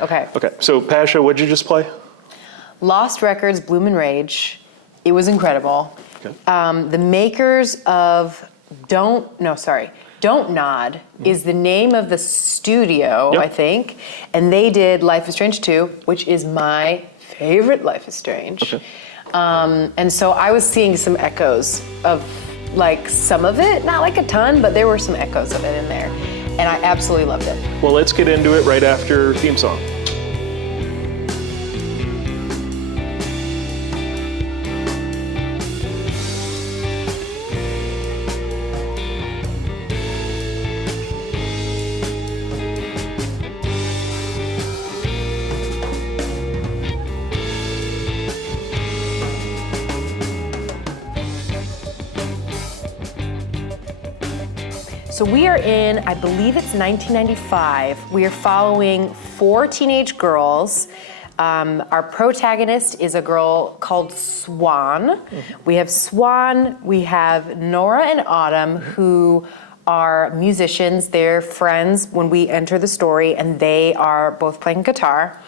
Okay. Okay, so Pasha, what'd you just play? Lost Records, Bloom and Rage. It was incredible. Okay. The makers of DONTNOD is the name of the studio, Yep. I think. And they did Life is Strange 2, which is my favorite Life is Strange. Okay. And so I was seeing some echoes of like some of it, not like a ton, but there were some echoes of it in there. And I absolutely loved it. Well, let's get into it right after theme song. So we are in, I believe it's 1995. We are following 4 teenage girls. Our protagonist is a girl called Swan. We have Swan, we have Nora and Autumn, who are musicians. They're friends when we enter the story, and they are both playing guitar.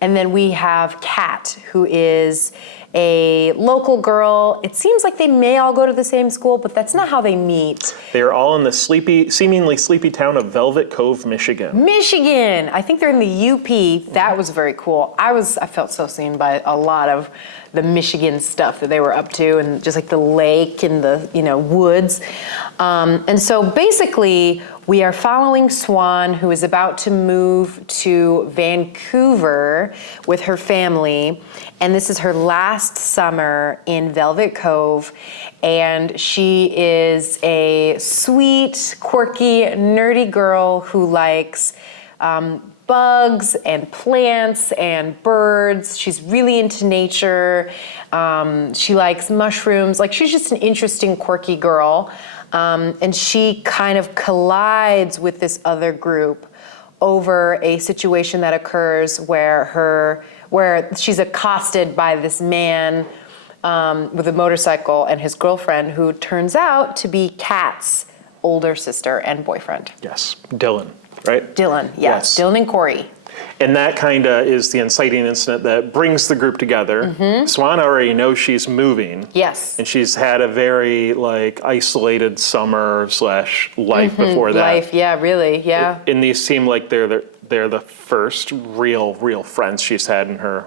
And then we have Kat, who is a local girl. It seems like they may all go to the same school, but that's not how they meet. They are all in the seemingly sleepy town of Velvet Cove, Michigan. Michigan! I think they're in the UP. That was very cool. I felt so seen by a lot of the Michigan stuff that they were up to, and just like the lake and the woods. And so basically, we are following Swan, who is about to move to Vancouver with her family. And this is her last summer in Velvet Cove. And she is a sweet, quirky, nerdy girl who likes bugs and plants and birds. She's really into nature. She likes mushrooms. Like, she's just an interesting, quirky girl. And she kind of collides with this other group over a situation that occurs where she's accosted by this man with a motorcycle and his girlfriend, who turns out to be Kat's older sister and boyfriend. Yes, Dylan, right? Dylan, yes. Dylan and Corey. And that kind of is the inciting incident that brings the group together. Swan already knows she's moving. Yes. And she's had a very isolated summer / life before that. Life, yeah, really, yeah. And these seem like they're the first real friends she's had in her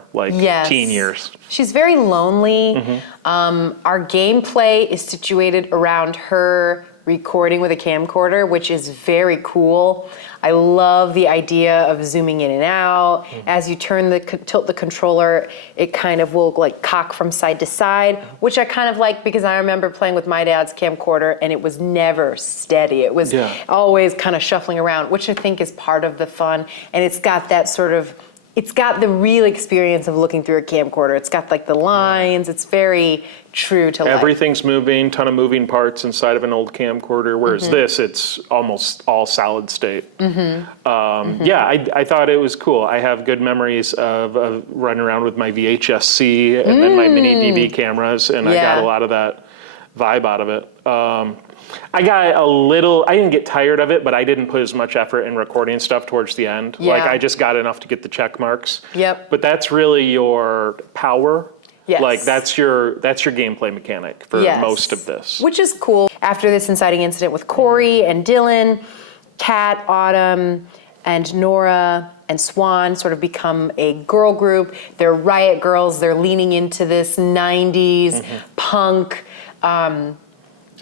teen years. She's very lonely. Our gameplay is situated around her recording with a camcorder, which is very cool. I love the idea of zooming in and out. As you tilt the controller, it kind of will cock from side to side, which I kind of like, because I remember playing with my dad's camcorder and it was never steady. It was always kind of shuffling around, which I think is part of the fun. And it's got that it's got the real experience of looking through a camcorder. It's got the lines. It's very true to life. Everything's moving, ton of moving parts inside of an old camcorder, whereas this, it's almost all solid state. Yeah, I thought it was cool. I have good memories of running around with my VHS-C and then my mini DV cameras, and I got a lot of that vibe out of it. I didn't get tired of it, but I didn't put as much effort in recording stuff towards the end. Yeah. I just got enough to get the check marks. Yep. But that's really your power. Yes. That's your gameplay mechanic for most of this. Which is cool. After this inciting incident with Corey and Dylan, Kat, Autumn, and Nora and Swan sort of become a girl group. They're riot girls. They're leaning into this 90s punk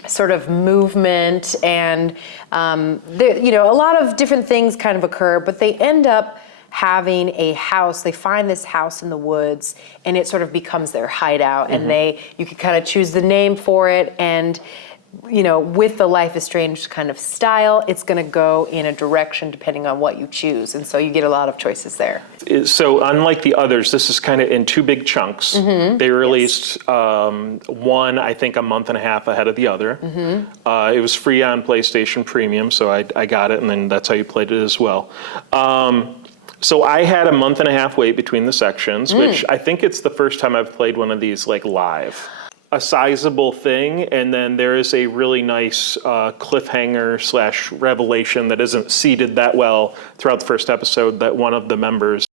sort of movement, and a lot of different things kind of occur, but they end up having a house. They find this house in the woods, and it sort of becomes their hideout. And you can kind of choose the name for it, and with the Life is Strange kind of style, it's going to go in a direction depending on what you choose, and so you get a lot of choices there. So unlike the others, this is kind of in 2 big chunks. They released one, I think, a month and a half ahead of the other. It was free on PlayStation Premium, so I got it, and then that's how you played it as well. So I had a month and a half wait between the sections, which I think it's the first time I've played one of these live. A sizable thing, and then there is a really nice cliffhanger / revelation that isn't seeded that well throughout the first episode, that one of the members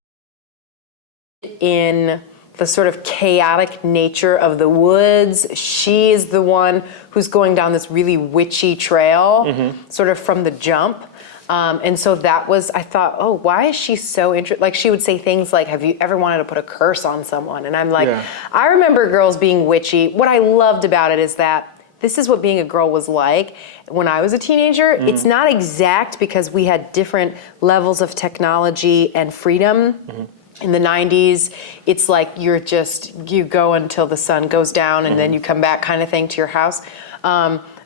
in the sort of chaotic nature of the woods. She is the one who's going down this really witchy trail, sort of from the jump. And so that was, I thought, oh, why is she so interested? Like, she would say things like, have you ever wanted to put a curse on someone? And I'm like, I remember girls being witchy. What I loved about it is that this is what being a girl was like when I was a teenager. It's not exact because we had different levels of technology and freedom. In the 90s, it's like you go until the sun goes down and then you come back kind of thing to your house.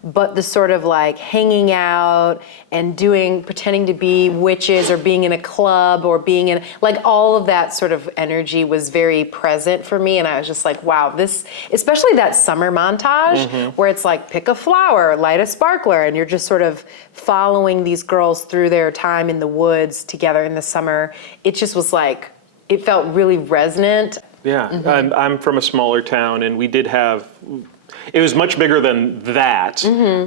But the sort of like hanging out and pretending to be witches or being in a club or being in, like all of that sort of energy was very present for me. And I was just like, wow, this, especially that summer montage where it's like pick a flower, light a sparkler, and you're just sort of following these girls through their time in the woods together in the summer. It just was like, it felt really resonant. Yeah, I'm from a smaller town, and we did have, it was much bigger than that,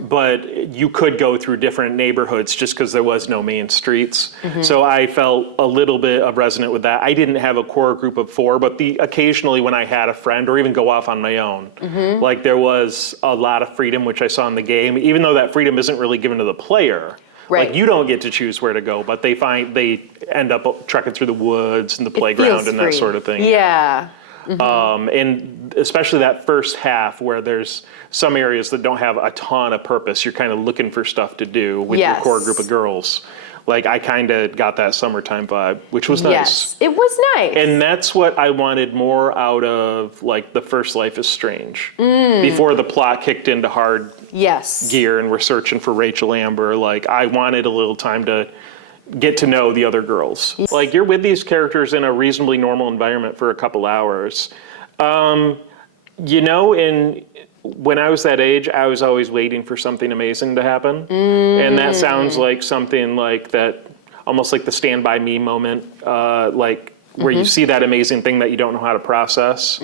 but you could go through different neighborhoods just because there was no main streets. So I felt a little bit of resonant with that. I didn't have a core group of 4, but occasionally when I had a friend or even go off on my own, like there was a lot of freedom, which I saw in the game, even though that freedom isn't really given to the player. Right. Like you don't get to choose where to go, but they end up trekking through the woods and the playground and that sort of thing. Yeah. And especially that first half where there's some areas that don't have a ton of purpose. You're kind of looking for stuff to do with your core group of girls. Like I kind of got that summertime vibe, which was nice. Yes, it was nice. And that's what I wanted more out of like the first Life is Strange. Before the plot kicked into hard gear and we're searching for Rachel Amber, like I wanted a little time to get to know the other girls. Like you're with these characters in a reasonably normal environment for a couple hours. You know, when I was that age, I was always waiting for something amazing to happen. And that sounds like something like that, almost like the Stand By Me moment, like where you see that amazing thing that you don't know how to process.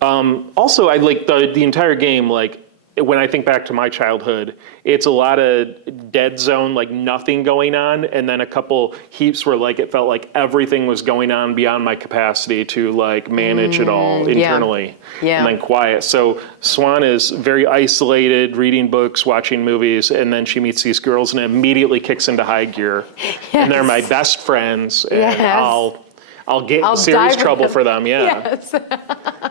Also, I like the entire game, like when I think back to my childhood, it's a lot of dead zone, like nothing going on, and then a couple heaps where like it felt like everything was going on beyond my capacity to like manage it all internally, and then quiet. So Swan is very isolated, reading books, watching movies, and then she meets these girls and it immediately kicks into high gear, and they're my best friends, and I'll get in serious trouble for them,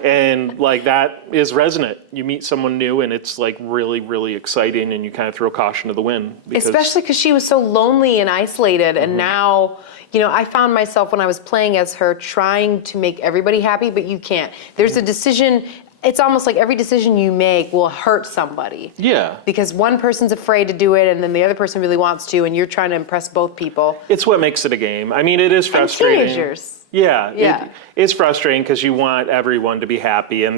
and like that is resonant. You meet someone new and it's like really, really exciting and you kind of throw caution to the wind. Especially because she was so lonely and isolated, and now, you know, I found myself when I was playing as her trying to make everybody happy, but you can't. There's a decision, it's almost like every decision you make will hurt somebody. Yeah. Because one person's afraid to do it and then the other person really wants to, and you're trying to impress both people. It's what makes it a game. I mean, it is frustrating. And teenagers. Yeah. It's frustrating because you want everyone to be happy, and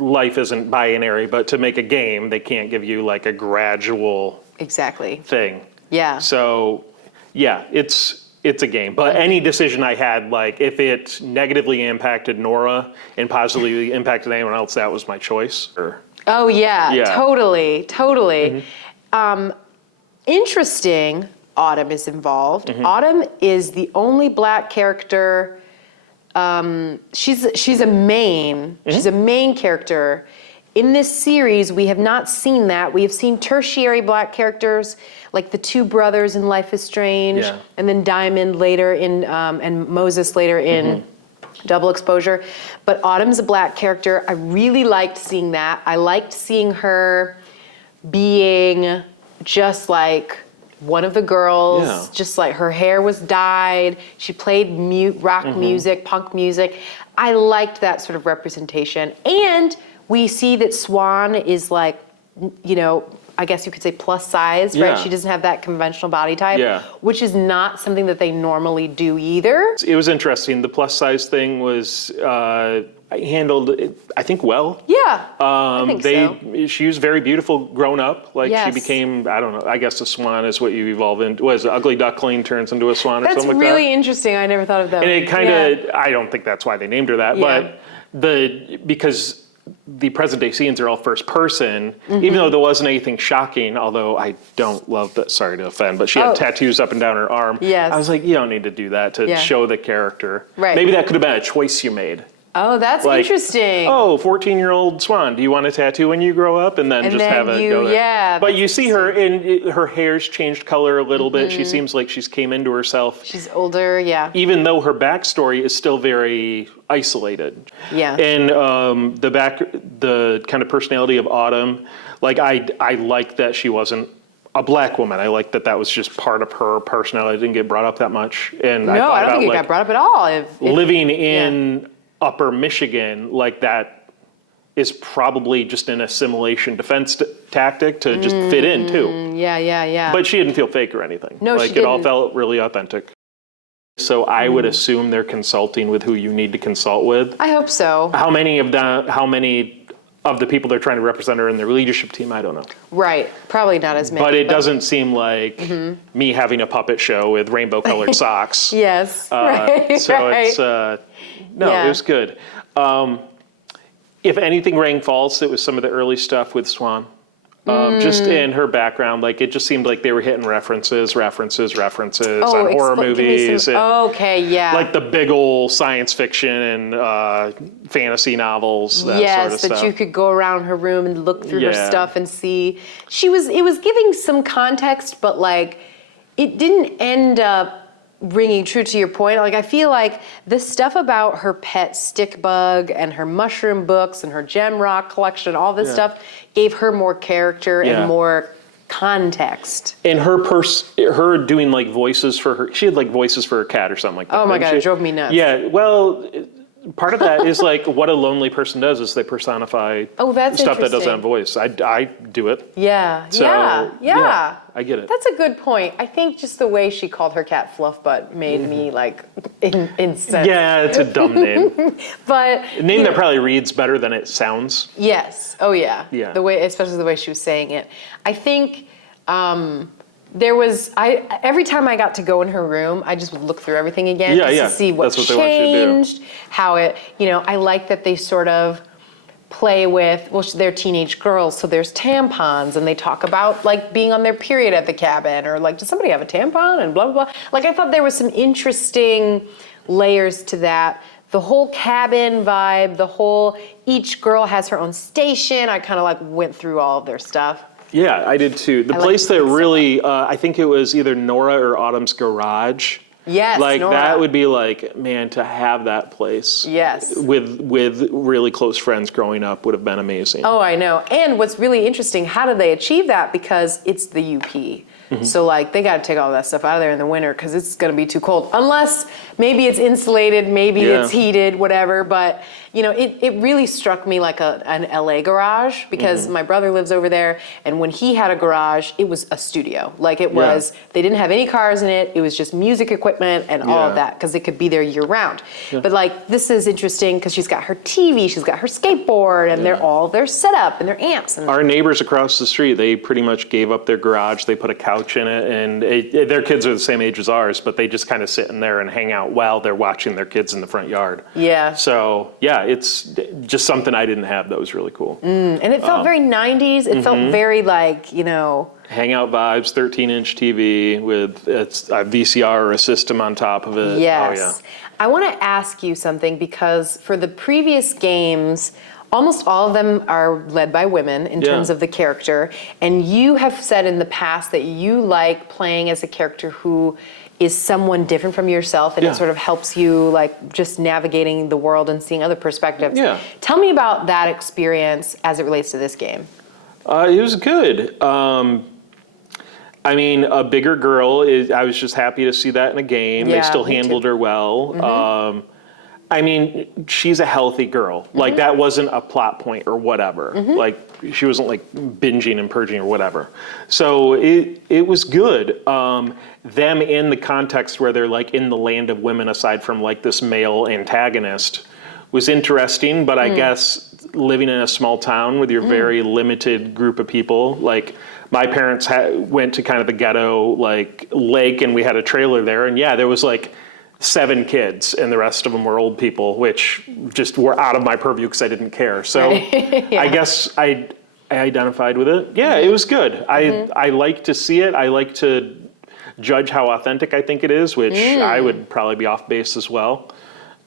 life isn't binary, but to make a game, they can't give you like a gradual thing. Yeah. So, yeah, it's a game. But any decision I had, like if it negatively impacted Nora and positively impacted anyone else, that was my choice. Oh yeah. Totally. Interesting. Autumn is involved. Autumn is the only black character. She's a main. She's a main character. In this series, we have not seen that. We have seen tertiary black characters, like the 2 brothers in Life is Strange, and then Diamond later in, and Moses later in Double Exposure. But Autumn's a black character. I really liked seeing that. I liked seeing her being just like one of the girls, just like her hair was dyed. She played rock music, punk music. I liked that sort of representation. And we see that Swan is like, you know, I guess you could say plus size, right? She doesn't have that conventional body type, which is not something that they normally do either. It was interesting. The plus size thing was handled, I think, well. Yeah, I think so. She was very beautiful grown up. Like she became, I don't know, I guess a swan is what you evolve into. What is it, ugly duckling turns into a swan or something like that? That's really interesting. I never thought of that. And it kind of, I don't think that's why they named her that, but because the present day scenes are all first person, even though there wasn't anything shocking, although I don't love that, sorry to offend, but she had tattoos up and down her arm. Yes. I was like, you don't need to do that to show the character. Right. Maybe that could have been a choice you made. Oh, that's Like, interesting. Oh, 14-year-old Swan, do you want a tattoo when you grow up? And then have it go there. Yeah. But you see her, and her hair's changed color a little bit. She seems like she's came into herself. She's older, yeah. Even though her backstory is still very isolated. Yeah. And the kind of personality of Autumn, like I like that she wasn't a black woman. I like that was just part of her personality. It didn't get brought up that much. And No, I don't think it got brought up at all. If living in Upper Michigan, like that is probably just an assimilation defense tactic to just fit in too. Yeah. But she didn't feel fake or anything. No, like she didn't. It all felt really authentic. So I would assume they're consulting with who you need to consult with. I hope so. How many of the people they're trying to represent are in their leadership team? I don't know. Right, probably not as many. But it doesn't seem like me having a puppet show with rainbow-colored socks. Yes, right. So right. it's it was good. If anything rang false, it was some of the early stuff with Swan. Just in her background, like it just seemed like they were hitting references on horror movies. Okay, yeah. Like the big old science fiction and fantasy novels, that sort of stuff. Yes, that you could go around her room and look through her stuff and see. It was giving some context, but like it didn't end up ringing true to your point. Like I feel like the stuff about her pet stick bug and her mushroom books and her gem rock collection, all this stuff gave her more character and more context. And her doing like voices for her, she had like voices for her cat or something like that. Oh my God, it drove me nuts. Yeah, well, part of that is like what a lonely person does is they personify stuff that doesn't have voice. I do it. Yeah, So, yeah. I get it. That's a good point. I think just the way she called her cat Fluffbutt made me like incensed. Yeah, it's a dumb name. But A name that probably reads better than it sounds. yes. Oh yeah. Yeah. Especially the way she was saying it. I think every time I got to go in her room, I just would look through everything again to see what That's what they want you to do. changed, how it, I like that they sort of play with, they're teenage girls, so there's tampons, and they talk about like being on their period at the cabin, or like, does somebody have a tampon, and blah, blah, blah. Like I thought there was some interesting layers to that. The whole cabin vibe, each girl has her own station. I kind of like went through all of their stuff. Yeah, I did too. The place that really, I think it was either Nora or Autumn's garage. Yes, like Nora. that would be like, man, to have that place. Yes. With really close friends growing up would have been amazing. Oh, I know. And what's really interesting, how do they achieve that? Because it's the UP. So like they got to take all that stuff out of there in the winter because it's going to be too cold. Unless maybe it's insulated, maybe it's heated, whatever. But it really struck me like an LA garage because my brother lives over there, and when he had a garage, it was a studio. Like it was, they didn't have any cars in it. It was just music equipment and all of that because it could be there year round. But like this is interesting because she's got her TV, she's got her skateboard, and they're set up and their amps. And our neighbors across the street, they pretty much gave up their garage. They put a couch in it, and their kids are the same age as ours, but they just kind of sit in there and hang out while they're watching their kids in the front yard. Yeah. So it's just something I didn't have that was really cool. And it felt very 90s. It felt very like, Hangout vibes, 13-inch TV with a VCR or a system on top of it. Yes. Oh, yeah. I want to ask you something because for the previous games, almost all of them are led by women in terms of the character. And you have said in the past that you like playing as a character who is someone different from yourself, and it sort of helps you like just navigating the world and seeing other perspectives. Yeah. Tell me about that experience as it relates to this game. It was good. I mean, a bigger girl, I was just happy to see that in a game. Yeah, they still me handled too. her well. I mean, she's a healthy girl. Like that wasn't a plot point or whatever. Like she wasn't like binging and purging or whatever. So it was good. Them in the context where they're like in the land of women aside from like this male antagonist was interesting, but I guess living in a small town with your very limited group of people, like my parents went to kind of the ghetto like lake, and we had a trailer there, and there was like 7 kids, and the rest of them were old people, which just were out of my purview because I didn't care. So Yeah. I guess I identified with it. Yeah, it was good. I like to see it. I like to judge how authentic I think it is, which I would probably be off base as well.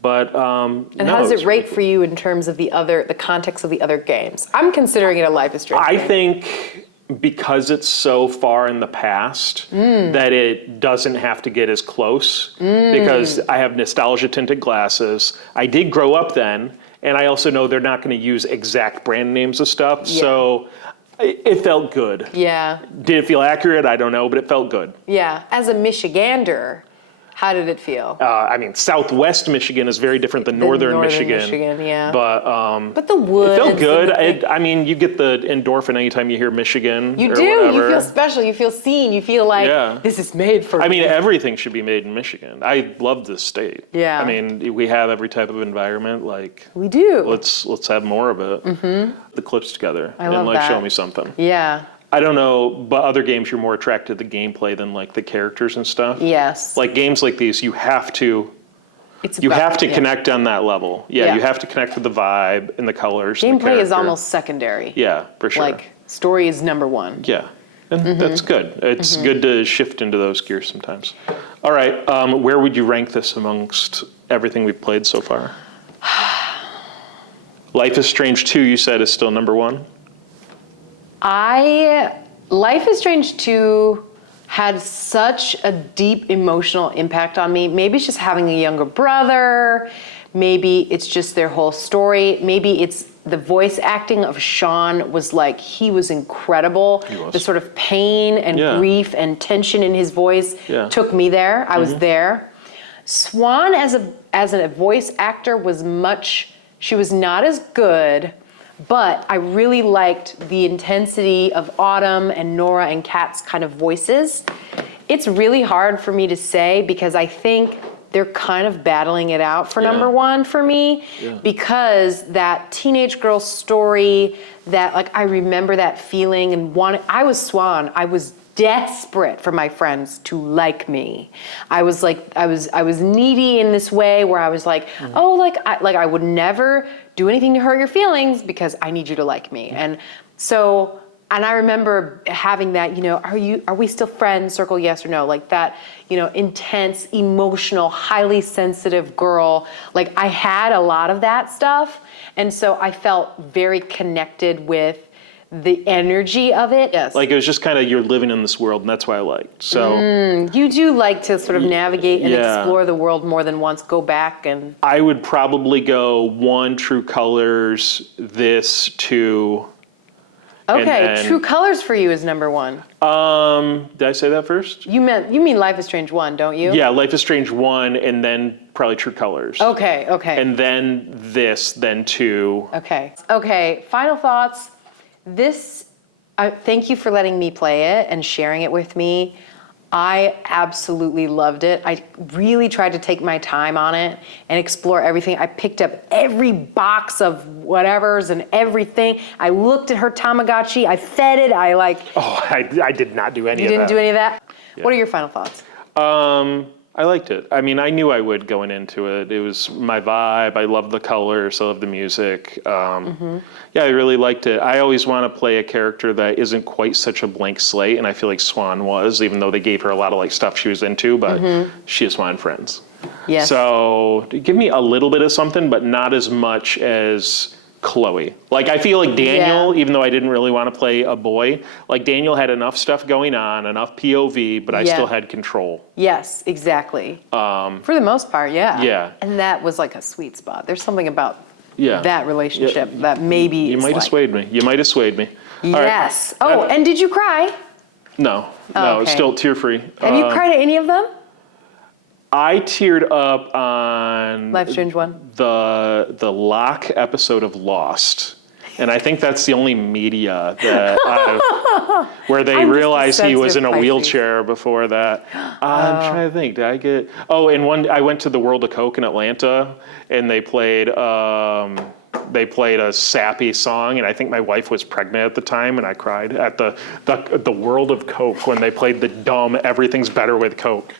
But And how does it rate for you in terms of the context of the other games? I'm considering it a Life is Strange I game. think because it's so far in the past that it doesn't have to get as close because I have nostalgia tinted glasses. I did grow up then, and I also know they're not going to use exact brand names of stuff. Yeah. So it felt good. Yeah. Did it feel accurate? I don't know, but it felt good. Yeah. As a Michigander, how did it feel? I mean, Southwest Michigan is very different than Northern Michigan. Yeah. But the woods. it felt good. and the- I mean, you get the endorphin anytime you hear Michigan You or do. whatever. You feel special. You feel seen. You feel like Yeah. this is made for I mean, me. everything should be made in Michigan. I love this state. Yeah. I mean, we have every type of environment. Like, We do. let's have more of it. The clips together I and love like that. show me something. Yeah. I don't know, but other games you're more attracted to the gameplay than like the characters and stuff. Yes. Like games like these, you have to It's You about- have to yeah. connect on that level. Yeah, Yeah. you have to connect with the vibe and the colors. and the Gameplay is character. almost secondary. Yeah, for sure. Like story is number one. Yeah, and that's good. It's good to shift into those gears sometimes. All right, where would you rank this amongst everything we've played so far? Life is Strange 2, you said, is still number one? Life is Strange 2 had such a deep emotional impact on me. Maybe it's just having a younger brother. Maybe it's just their whole story. Maybe it's the voice acting of Sean was like, he was incredible. He was. The sort of pain and Yeah. grief and tension in his voice Yeah. took me there. I was there. Swan as a voice actor she was not as good, but I really liked the intensity of Autumn and Nora and Kat's kind of voices. It's really hard for me to say because I think they're kind of battling it out for number one for me because that teenage girl story that like I remember that feeling and I was Swan. I was desperate for my friends to like me. I was needy in this way where I was like, oh, like I would never do anything to hurt your feelings because I need you to like me. And so, and I remember having that, are we still friends? Circle yes or no, like that, intense, emotional, highly sensitive girl. Like I had a lot of that stuff. And so I felt very connected with the energy of it. Yes. Like it was just kind of you're living in this world, and that's what I liked. So You do like to sort of navigate and Yeah. explore the world more than once, go back and... I would probably go 1 True Colors, this 2. Okay, then- True Colors for you is number one. Did I say that first? You mean Life is Strange 1, don't you? Yeah, Life is Strange 1, and then probably True Colors. Okay. And then this, then 2. Okay, final thoughts. Thank you for letting me play it and sharing it with me. I absolutely loved it. I really tried to take my time on it and explore everything. I picked up every box of whatevers and everything. I looked at her Tamagotchi. I fed it. Oh, I did not do any You of that. didn't do any of that? What are your final thoughts? I liked it. I mean, I knew I would going into it. It was my vibe. I love the colors. I love the music. Yeah, I really liked it. I always want to play a character that isn't quite such a blank slate, and I feel like Swan was, even though they gave her a lot of like stuff she was into, but she just wanted friends. Yes. So give me a little bit of something, but not as much as Chloe. Like I feel like Daniel, even though I didn't really want to play a boy, like Daniel had enough stuff going on, enough POV, but I still had control. Yes, exactly. For the most part, yeah. Yeah. And that was like a sweet spot. There's something about Yeah. that relationship that maybe You is might have like, swayed me. You might have swayed me. All right. Yes. Oh, and did you cry? No, okay. still tear-free. Have you cried at any of them? I teared up on Life Strange 1? the Locke episode of Lost. And I think that's the only media that where they I'm just a realized he was in a sensitive Pisces. wheelchair before that. I'm trying to think. Did I get? Oh, and I went to the World of Coke in Atlanta, and they played a sappy song, and I think my wife was pregnant at the time, and I cried at the World of Coke when they played the dumb "Everything's Better with Coke."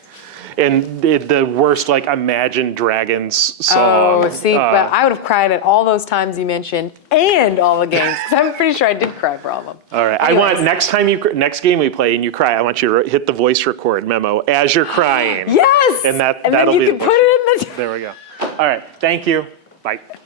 and the worst like Imagine Dragons song. Oh, see, but I would have cried at all those times you mentioned and all the games, because I'm pretty sure I did cry for all of them. All right. Anyways. I want next game we play and you cry, I want you to hit the voice record memo as you're crying. Yes! And then that'll you be can the put it in the... There we go. All right. Thank you. Bye.